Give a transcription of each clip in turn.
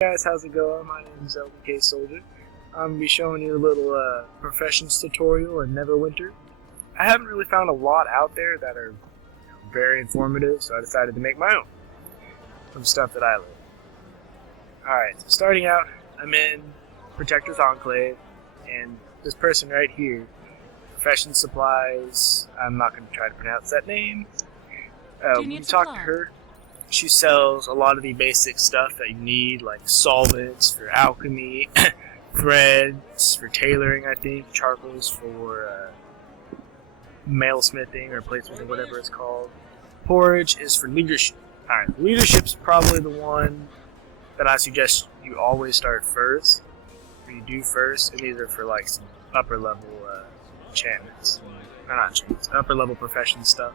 Hey guys, how's it going? My name is LDK Soldier. I'm going to be showing you a little professions tutorial in Neverwinter. I haven't really found a lot out there that are very informative, so I decided to make my own from stuff that I learned. Alright, so starting out, I'm in Protector's Enclave, and this person right here, Profession Supplies, I'm not going to try to pronounce that name. When you talk to her, she sells a lot of the basic stuff that you need, like solvents for alchemy, threads for tailoring, I think, charcoals for mail smithing or platesmithing, whatever it's called. Porridge is for leadership. Alright, leadership's probably the one that I suggest you always start first, or you do first, and these are for like some upper level enchantments. Or not enchantments, upper level profession stuff.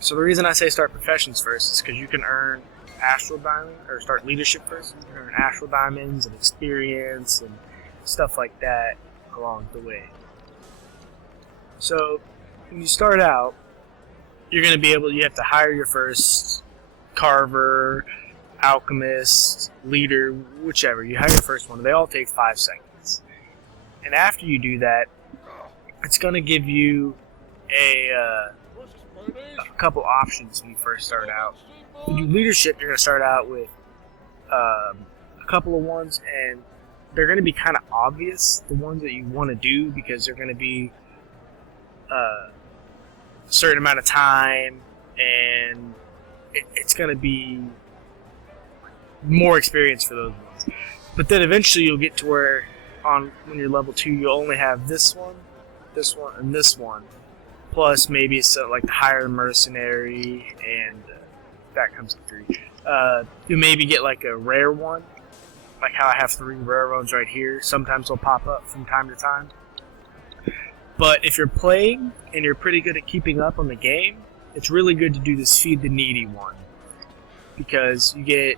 So the reason I say start professions first is because you can earn Astral Diamond, or start leadership first. You can earn Astral Diamonds and experience and stuff like that along the way. So when you start out, you're going to be able, you have to hire your first carver, alchemist, leader, whichever. You hire your first one. They all take 5 seconds. And after you do that, it's going to give you a couple options when you first start out. When you do leadership, you're going to start out with a couple of ones, and they're going to be kind of obvious, the ones that you want to do, because they're going to be a certain amount of time, and it's going to be more experience for those ones. But then eventually you'll get to where, when you're level 2, you'll only have this one, and this one. Plus, maybe it's like the higher mercenary, and that comes at 3. You maybe get like a rare one, like how I have 3 rare ones right here. Sometimes they'll pop up from time to time. But if you're playing and you're pretty good at keeping up on the game, it's really good to do this Feed the Needy one, because you get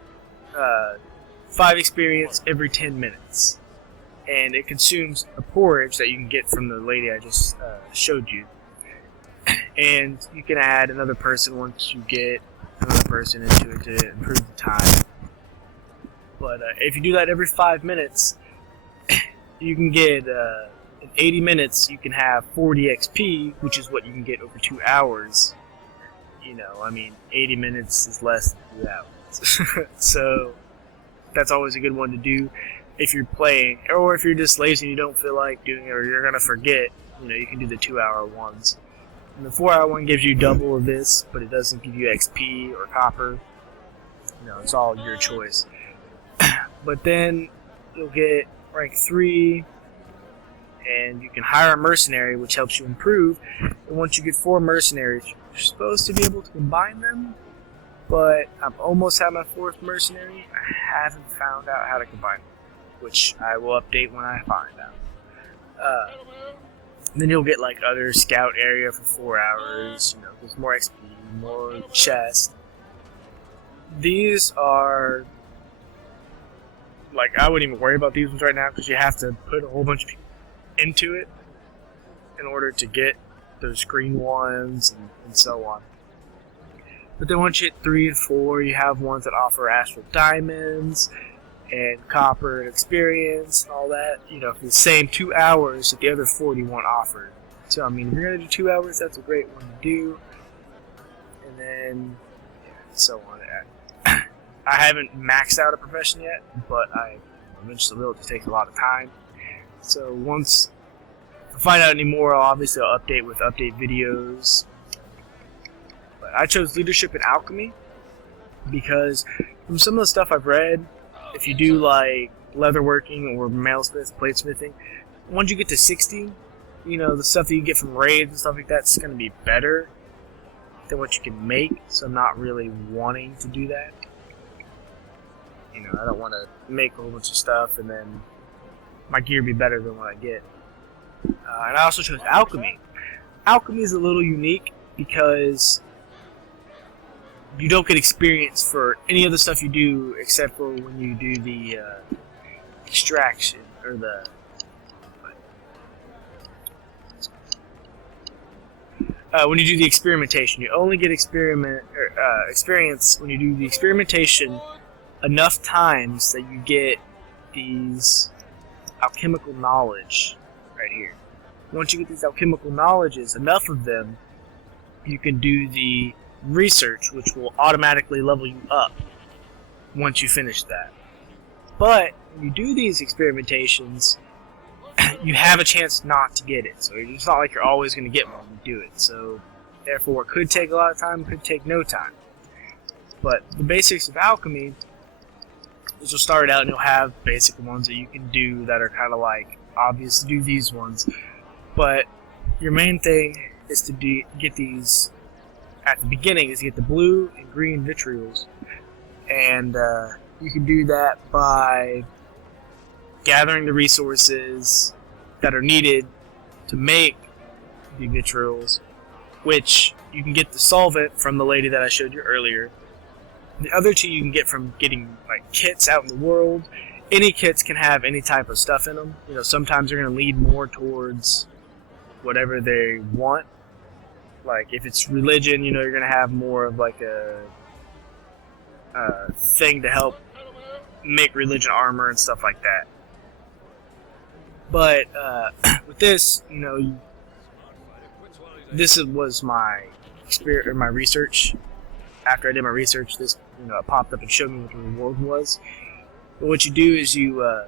5 experience every 10 minutes, and it consumes a porridge that you can get from the lady I just showed you. And you can add another person once you get another person into it to improve the time. But if you do that every 5 minutes, you can get, in 80 minutes, you can have 40 XP, which is what you can get over 2 hours. You know, I mean, 80 minutes is less than 2 hours. So, that's always a good one to do if you're playing. Or if you're just lazy and you don't feel like doing it, or you're going to forget, you know, you can do the 2-hour ones. And the 4-hour one gives you double of this, but it doesn't give you XP or copper. You know, it's all your choice. But then you'll get rank 3, and you can hire a mercenary, which helps you improve. And once you get 4 mercenaries, you're supposed to be able to combine them, but I've almost had my 4th mercenary. I haven't found out how to combine them, which I will update when I find out. Then you'll get like other scout area for 4 hours. You know, there's more XP, more chest. These are like, I wouldn't even worry about these ones right now, because you have to put a whole bunch of people into it in order to get those green ones and so on. But then once you hit 3 and 4, you have ones that offer Astral Diamonds and copper and experience and all that, you know, for the same 2 hours that the other 41 offered. So, I mean, if you're going to do 2 hours, that's a great one to do. And then, so on. I haven't maxed out a profession yet, but I eventually will. It just takes a lot of time. So, once I find out any more, obviously I'll update with update videos. But I chose leadership and alchemy because from some of the stuff I've read, if you do like leatherworking or mailsmith, platesmithing, once you get to 60, you know, the stuff that you get from raids and stuff like that's going to be better than what you can make. So I'm not really wanting to do that. You know, I don't want to make a whole bunch of stuff and then my gear be better than what I get. And I also chose alchemy. Alchemy is a little unique because you don't get experience for any of the stuff you do except for when you do the extraction, or the when you do the experimentation. You only get experience when you do the experimentation enough times that you get these alchemical knowledge right here. Once you get these alchemical knowledges, enough of them, you can do the research, which will automatically level you up once you finish that. But when you do these experimentations, you have a chance not to get it. So it's not like you're always going to get one when you do it. So therefore, it could take a lot of time, could take no time. But the basics of alchemy is you'll start out and you'll have basic ones that you can do that are kind of like obvious to do these ones. But your main thing is to get these at the beginning, is to get the blue and green vitriols. And you can do that by gathering the resources that are needed to make the vitriols, which you can get the solvent from the lady that I showed you earlier. The other two you can get from getting like kits out in the world. Any kits can have any type of stuff in them. You know, sometimes they're going to lead more towards whatever they want. Like if it's religion, you know, you're going to have more of like a thing to help make religion armor and stuff like that. But with this, you know, this was my experience or my research. After I did my research, this, you know, it popped up and showed me what the reward was. But what you do is you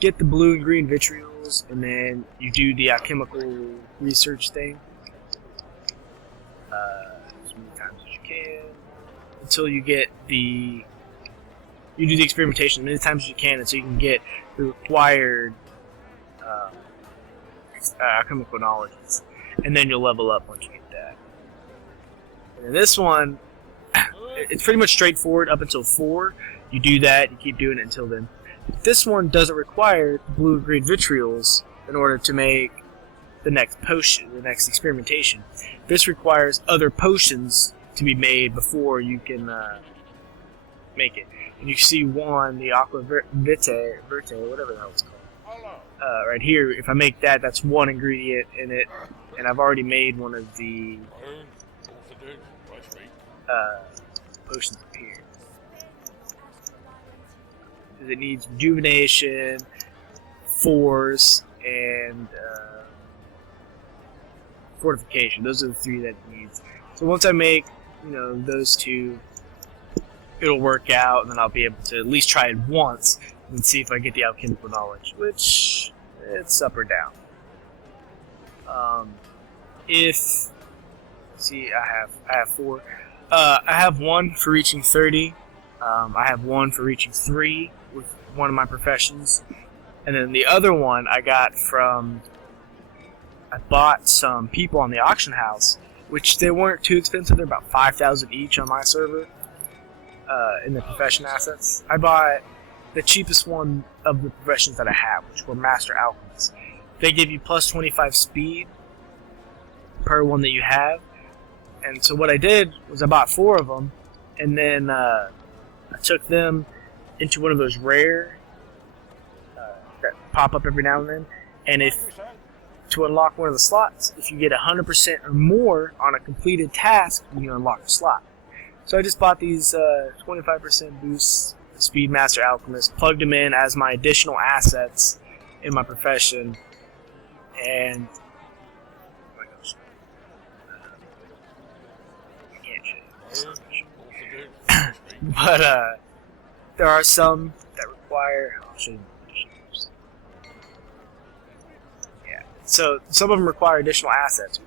get the blue and green vitriols, and then you do the alchemical research thing as many times as you can until you get the. You do the experimentation as many times as you can until you can get the required alchemical knowledges, and then you'll level up once you get that. And then this one, it's pretty much straightforward up until 4. You do that, you keep doing it until then. But this one doesn't require blue and green vitriols in order to make the next potion, the next experimentation. This requires other potions to be made before you can make it. And you see one, the Aqua Vitae, whatever the hell it's called. Right here, if I make that, that's one ingredient in it, and I've already made one of the potions up here. It needs rejuvenation, force, and fortification. Those are the 3 that it needs. So once I make, you know, those 2, it'll work out, and then I'll be able to at least try it once and see if I get the alchemical knowledge, which it's up or down. I have 4. I have 1 for reaching 30. I have 1 for reaching 3 with one of my professions, and then the other one I got from. I bought some people on the auction house, which they weren't too expensive. They're about 5,000 each on my server. In the profession assets, I bought the cheapest one of the professions that I have, which were Master Alchemists. They give you plus 25 speed per one that you have. And so what I did was I bought 4 of them, and then I took them into one of those rare that pop up every now and then. And to unlock one of the slots, if you get 100% or more on a completed task, you unlock the slot. So I just bought these 25% boost Speed Master Alchemist, plugged them in as my additional assets in my profession, and but there are some that require. I'll show you. Yeah, so some of them require additional assets.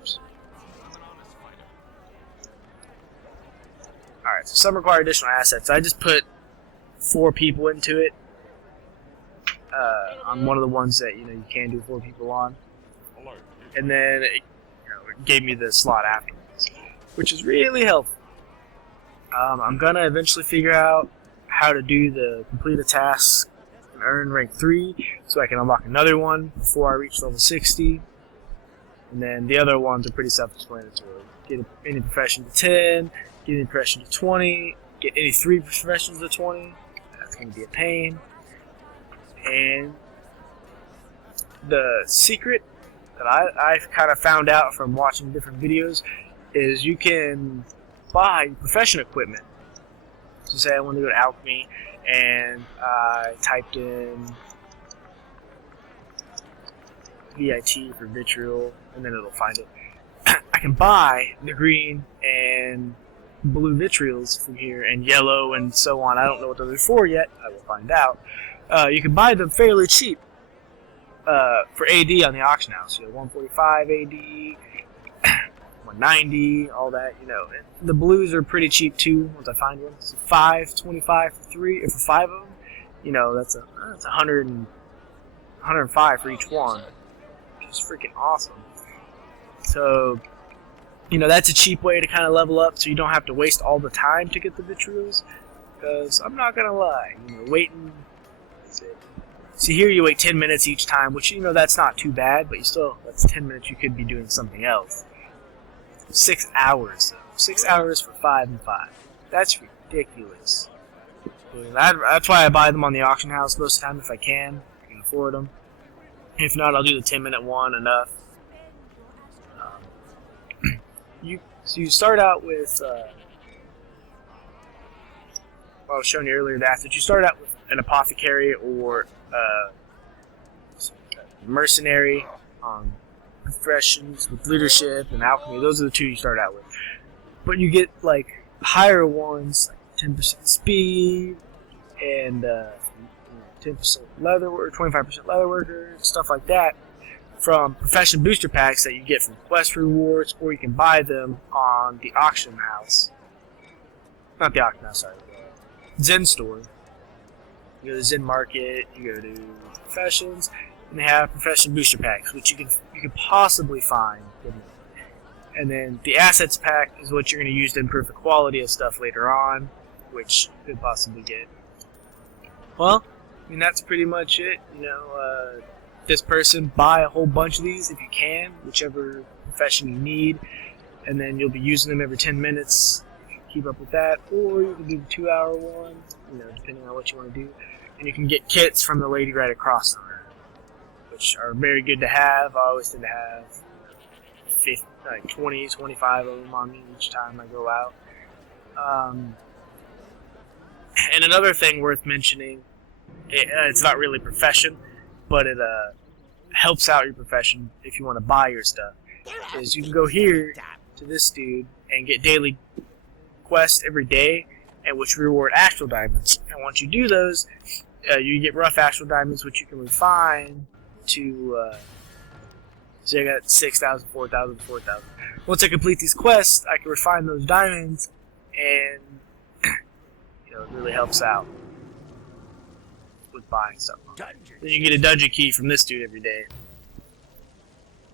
Alright, so some require additional assets. I just put 4 people into it on one of the ones that you can do 4 people on, and then it gave me the slot afterwards, which is really helpful. I'm gonna eventually figure out how to do the complete a task and earn rank 3, so I can unlock another one before I reach level 60. And then the other ones are pretty self-explanatory. Get any profession to 10, get any profession to 20, get any 3 professions to 20. That's going to be a pain. And the secret that I've kind of found out from watching different videos is you can buy profession equipment. So say I want to go to alchemy, and I typed in VIT for vitriol, and then it'll find it. I can buy the green and blue vitriols from here, and yellow and so on. I don't know what those are for yet. I will find out. You can buy them fairly cheap for AD on the auction house. 145 AD, 190, all that. And the blues are pretty cheap too. Once I find one, so $5.25 for 5 of them. That's 105 for each one. Which is freaking awesome. So, that's a cheap way to kind of level up, so you don't have to waste all the time to get the vitriols. Because I'm not gonna lie, waiting. See, here you wait 10 minutes each time, which that's not too bad, but that's 10 minutes you could be doing something else. 6 hours though. 6 hours for 5 and 5. That's ridiculous. That's why I buy them on the auction house most of the time if I can afford them. If not, I'll do the 10-minute one enough. So you start out with, I was showing you earlier that you start out with an apothecary or mercenary, professions with leadership and alchemy. Those are the two you start out with. But you get like higher ones, like 10% speed and 10% leather work, 25% leather worker, stuff like that, from profession booster packs that you get from quest rewards, or you can buy them on the auction house. Not the auction house, sorry. The Zen store. You go to the Zen market, you go to professions, and they have profession booster packs, which you can possibly find. And then the assets pack is what you're going to use to improve the quality of stuff later on, which you could possibly get. Well, that's pretty much it. This person, buy a whole bunch of these if you can, whichever profession you need, and then you'll be using them every 10 minutes. Keep up with that, or you can do the 2-hour one, depending on what you want to do. And you can get kits from the lady right across the room, which are very good to have. I always tend to have 20, 25 of them on me each time I go out. And another thing worth mentioning, it's not really profession, but it helps out your profession if you want to buy your stuff, is you can go here to this dude and get daily quests every day, and which reward Astral diamonds. And once you do those, you get rough Astral diamonds, which you can refine to, so I got 6,000, 4,000, 4,000. Once I complete these quests, I can refine those diamonds, and it really helps out with buying stuff. Then you get a dungeon key from this dude every day.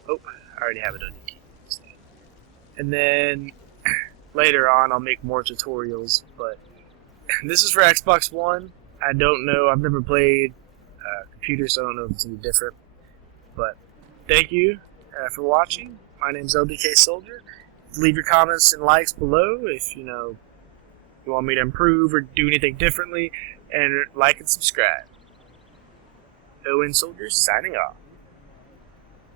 Oh, I already have a dungeon key. And then later on, I'll make more tutorials. But this is for Xbox One. I don't know. I've never played computer, so I don't know if it's any different. But thank you for watching. My name's LDK Soldier. Leave your comments and likes below if you want me to improve or do anything differently, and like and subscribe. ON Soldiers signing off.